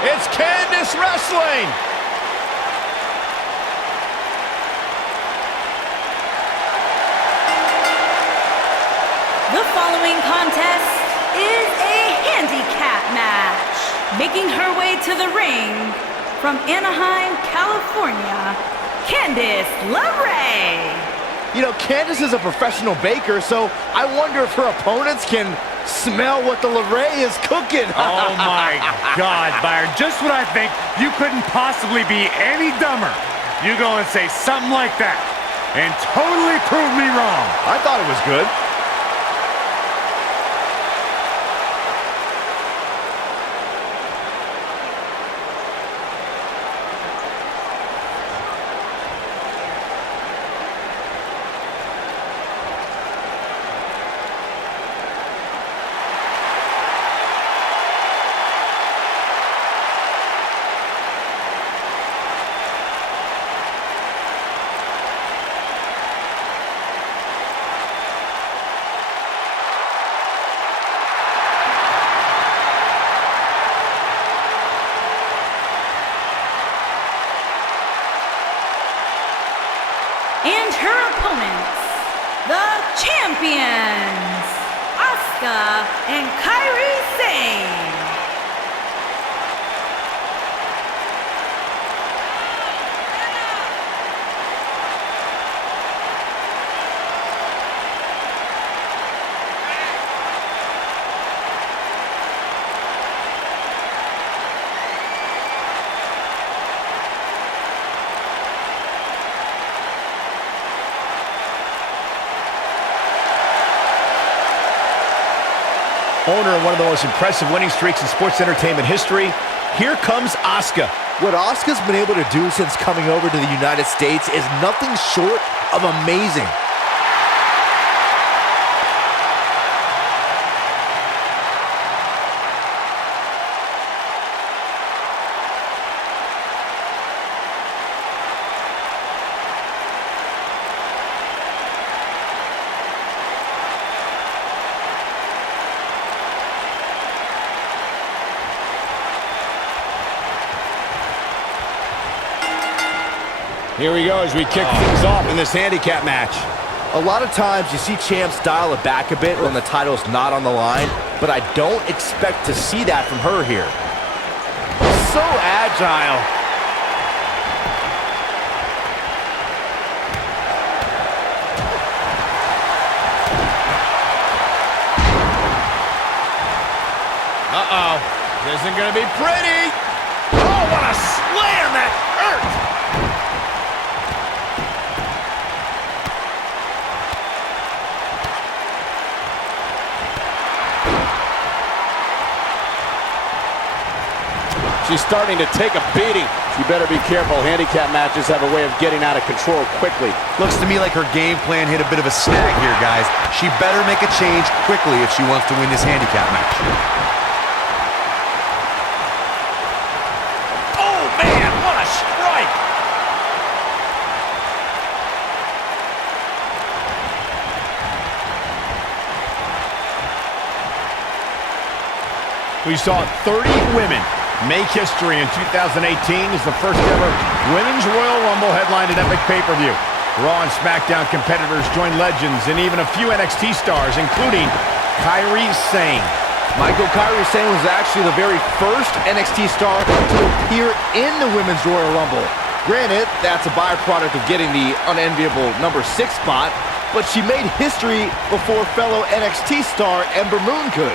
It's Candice wrestling. The following contest is a handicap match. Making her way to the ring from Anaheim, California, Candice Lerae. You know, Candice is a professional baker, so I wonder if her opponents can smell what the Lerae is cooking. Oh my God, Byron, just when I think you couldn't possibly be any dumber, you go and say something like that and totally prove me wrong. I thought it was good. And her opponents, the champions, Asuka and Kairi Sane. Owner of one of the most impressive winning streaks in sports entertainment history, here comes Asuka. What Asuka's been able to do since coming over to the United States is nothing short of amazing. Here we go as we kick things off in this handicap match. A lot of times you see champs dial it back a bit when the title's not on the line, but I don't expect to see that from her here. So agile. Uh-oh. This isn't gonna be pretty. Oh, what a slam! That hurt! She's starting to take a beating. She better be careful. Handicap matches have a way of getting out of control quickly. Looks to me like her game plan hit a bit of a snag here, guys. She better make a change quickly if she wants to win this handicap match. Oh, man, what a strike! We saw 30 women make history in 2018 as the first ever Women's Royal Rumble headlined an epic pay-per-view. Raw and SmackDown competitors joined legends and even a few NXT stars, including Kairi Sane. Michael, Kairi Sane was actually the very first NXT star to appear in the Women's Royal Rumble. Granted, that's a byproduct of getting the unenviable number 6 spot, but she made history before fellow NXT star Ember Moon could.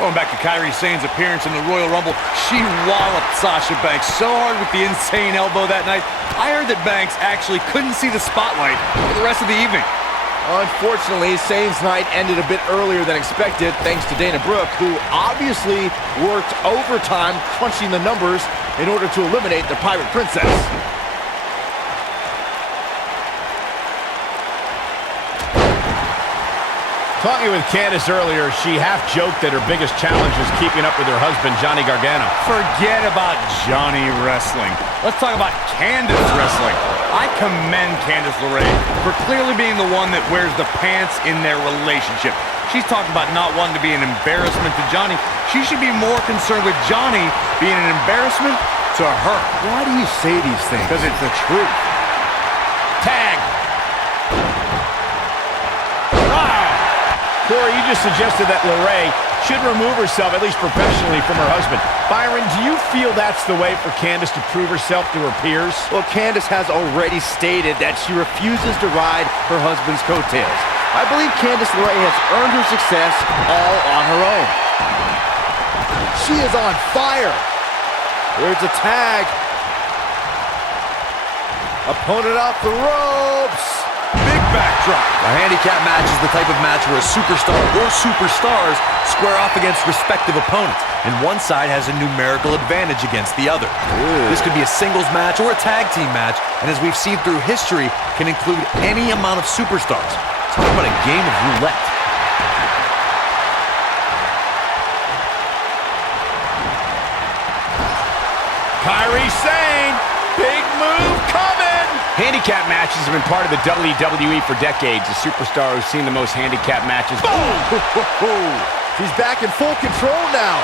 Going back to Kairi Sane's appearance in the Royal Rumble, she walloped Sasha Banks so hard with the insane elbow that night. I heard that Banks actually couldn't see the spotlight for the rest of the evening. Unfortunately, Sane's night ended a bit earlier than expected thanks to Dana Brooke, who obviously worked overtime crunching the numbers in order to eliminate the Pirate Princess. Talking with Candice earlier, she half-joked that her biggest challenge is keeping up with her husband, Johnny Gargano. Forget about Johnny wrestling. Let's talk about Candice wrestling. I commend Candice Lerae for clearly being the one that wears the pants in their relationship. She's talking about not wanting to be an embarrassment to Johnny. She should be more concerned with Johnny being an embarrassment to her. Why do you say these things? Because it's the truth. Tag. Corey, you just suggested that Lerae should remove herself, at least professionally, from her husband. Byron, do you feel that's the way for Candice to prove herself to her peers? Well, Candice has already stated that she refuses to ride her husband's coattails. I believe Candice Lerae has earned her success all on her own. She is on fire. There's a tag. Opponent off the ropes. Big backdrop. A handicap match is the type of match where a superstar or superstars square off against respective opponents, and one side has a numerical advantage against the other. This could be a singles match or a tag team match, and as we've seen through history, can include any amount of superstars. Talk about a game of roulette. Kairi Sane, big move coming. Handicap matches have been part of the WWE for decades. The superstar who's seen the most handicap matches. Boom! He's back in full control now.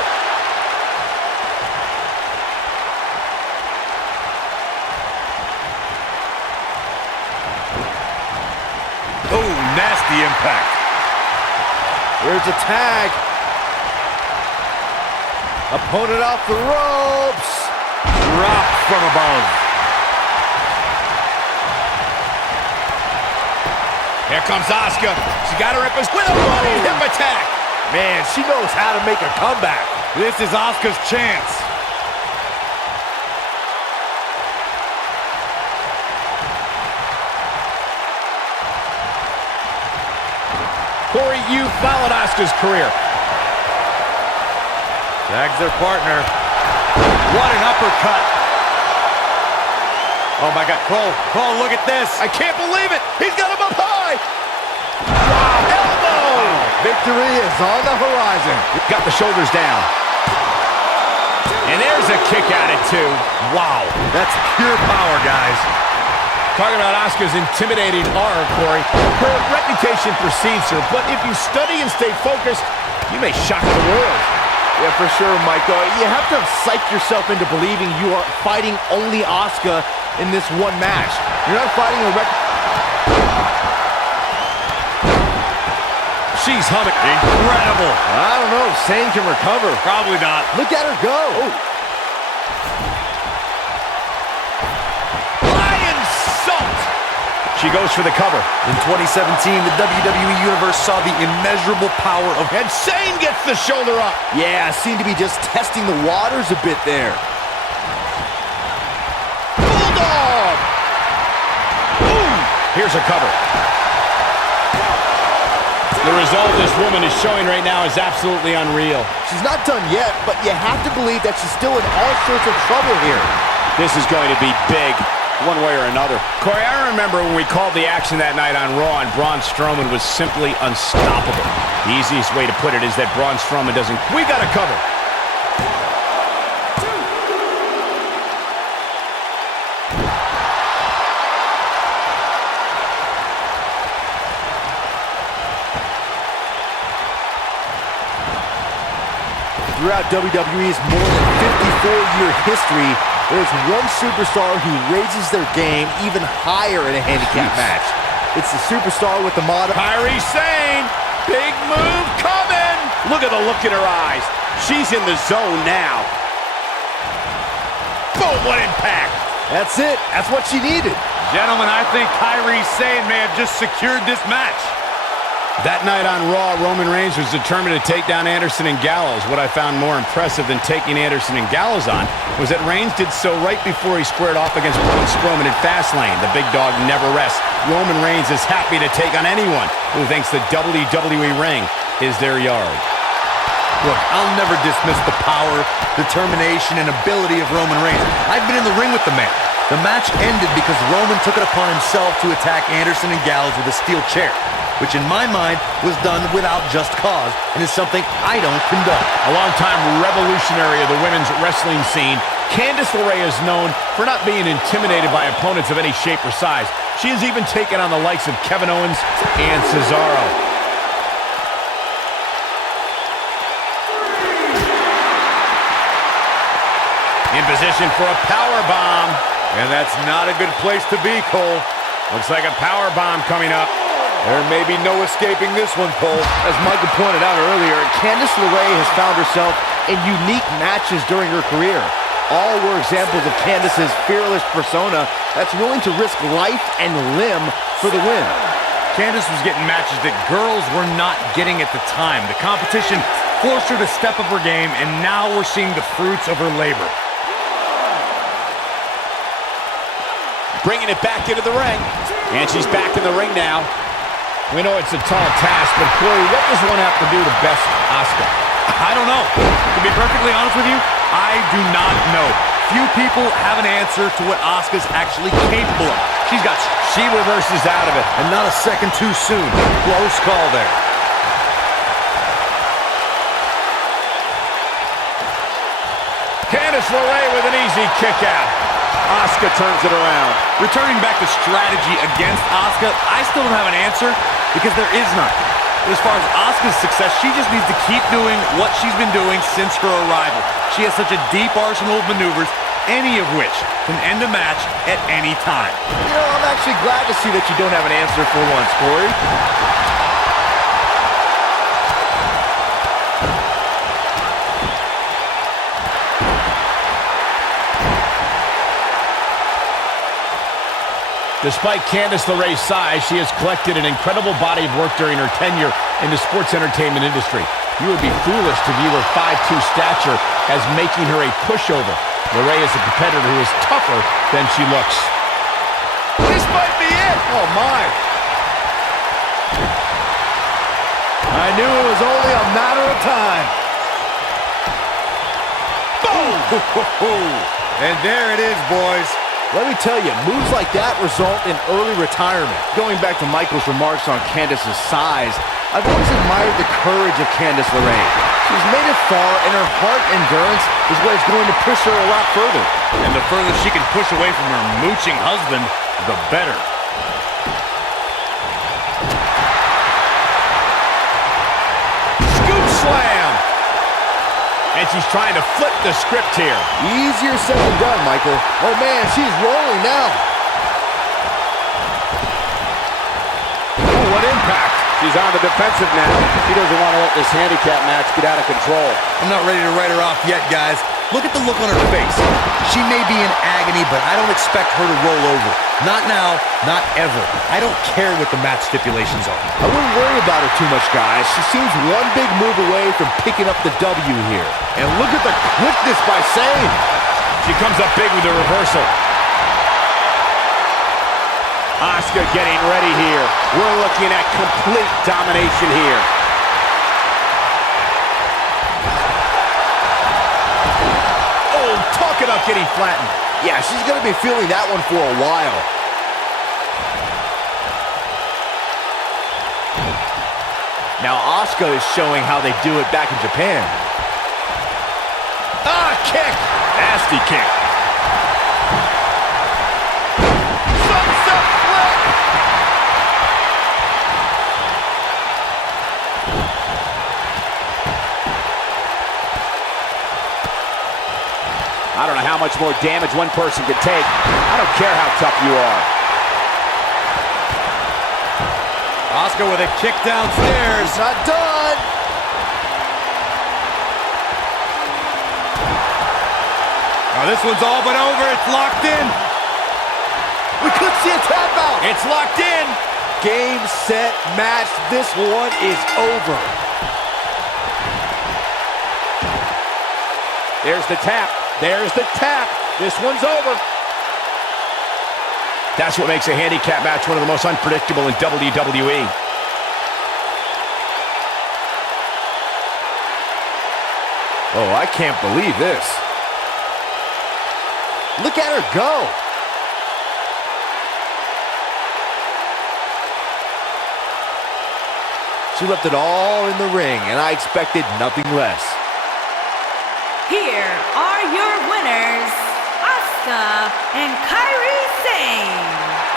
Oh, nasty impact. There's a tag. Opponent off the ropes. Drop from above. Here comes Asuka. She got her with a running hip attack. Man, she knows how to make a comeback. This is Asuka's chance. Corey, you followed Asuka's career. Tags their partner. What an uppercut. Oh my God, Cole, look at this. I can't believe it. He's got him up high. Wow, elbow. Victory is on the horizon. Got the shoulders down. And there's a kick out at two. Wow, that's pure power, guys. Talking about Asuka's intimidating aura, Corey. Her reputation precedes her, but if you study and stay focused, you may shock the world. Yeah, for sure, Michael. You have to psych yourself into believing you are fighting only Asuka in this one match. You're not fighting a She's humming. Incredible. I don't know. Sane can recover. Probably not. Look at her go. Oh. Lion salt. She goes for the cover. In 2017, the WWE Universe saw the immeasurable power of... And Sane gets the shoulder up. Yeah, seemed to be just testing the waters a bit there. Bulldog. Boom. Here's a cover. The result this woman is showing right now is absolutely unreal. She's not done yet, but you have to believe that she's still in all sorts of trouble here. This is going to be big, one way or another. Corey, I remember when we called the action that night on Raw and Braun Strowman was simply unstoppable. The easiest way to put it is that Braun Strowman doesn't... We got a cover. Throughout WWE's more than 54-year history, there's one superstar who raises their game even higher in a handicap match. It's the superstar with the motto... Kairi Sane, big move coming. Look at the look in her eyes. She's in the zone now. Boom, what impact. That's it. That's what she needed. Gentlemen, I think Kairi Sane may have just secured this match. That night on Raw, Roman Reigns was determined to take down Anderson and Gallows. What I found more impressive than taking Anderson and Gallows on was that Reigns did so right before he squared off against Braun Strowman in Fastlane. The big dog never rests. Roman Reigns is happy to take on anyone who thinks the WWE ring is their yard. Look, I'll never dismiss the power, determination, and ability of Roman Reigns. I've been in the ring with the man. The match ended because Roman took it upon himself to attack Anderson and Gallows with a steel chair, which in my mind was done without just cause and is something I don't condone. A longtime revolutionary of the women's wrestling scene, Candice Lerae is known for not being intimidated by opponents of any shape or size. She has even taken on the likes of Kevin Owens and Cesaro. In position for a power bomb. And that's not a good place to be, Cole. Looks like a power bomb coming up. There may be no escaping this one, Cole. As Michael pointed out earlier, Candice Lerae has found herself in unique matches during her career. All were examples of Candice's fearless persona that's willing to risk life and limb for the win. Candice was getting matches that girls were not getting at the time. The competition forced her to step up her game, and now we're seeing the fruits of her labor. Bringing it back into the ring. And she's back in the ring now. We know it's a tall task, but Corey, what does one have to do to best Asuka? I don't know. To be perfectly honest with you, I do not know. Few people have an answer to what Asuka's actually capable of. She reverses out of it. And not a second too soon. Close call there. Candice Lerae with an easy kick out. Asuka turns it around. Returning back to strategy against Asuka, I still don't have an answer because there is none. But as far as Asuka's success, she just needs to keep doing what she's been doing since her arrival. She has such a deep arsenal of maneuvers, any of which can end a match at any time. You know, I'm actually glad to see that you don't have an answer for once, Corey. Despite Candice LeRae's size, she has collected an incredible body of work during her tenure in the sports entertainment industry. You would be foolish to view her 5'2" stature as making her a pushover. LeRae is a competitor who is tougher than she looks. This might be it! Oh, my. I knew it was only a matter of time. Boom! And there it is, boys. Let me tell you, moves like that result in early retirement. Going back to Michael's remarks on Candice's size, I've always admired the courage of Candice LeRae. She's made it far, and her heart endurance is what is going to push her a lot further. And the further she can push away from her mooching husband, the better. Scoop slam! And she's trying to flip the script here. Easier said than done, Michael. Oh, man, she's rolling now. Oh, what impact. She's on the defensive now. She doesn't want to let this handicap match get out of control. I'm not ready to write her off yet, guys. Look at the look on her face. She may be in agony, but I don't expect her to roll over. Not now, not ever. I don't care what the match stipulations are. I wouldn't worry about her too much, guys. She seems one big move away from picking up the W here. And look at the quickness by Sane. She comes up big with the reversal. Asuka getting ready here. We're looking at complete domination here. Oh, talk about getting flattened. Yeah, she's going to be feeling that one for a while. Now Asuka is showing how they do it back in Japan. Ah, kick. Nasty kick. Sunset flip! I don't know how much more damage one person can take. I don't care how tough you are. Asuka with a kick downstairs. It's not done. Oh, this one's all but over. It's locked in. We could see a tap out. It's locked in. Game, set, match. This one is over. There's the tap. There's the tap. This one's over. That's what makes a handicap match one of the most unpredictable in WWE. Oh, I can't believe this. Look at her go. She left it all in the ring, and I expected nothing less. Here are your winners, Asuka and Kairi Sane.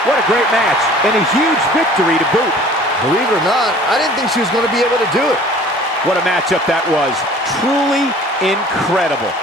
What a great match, and a huge victory to boot. Believe it or not, I didn't think she was going to be able to do it. What a matchup that was. Truly incredible.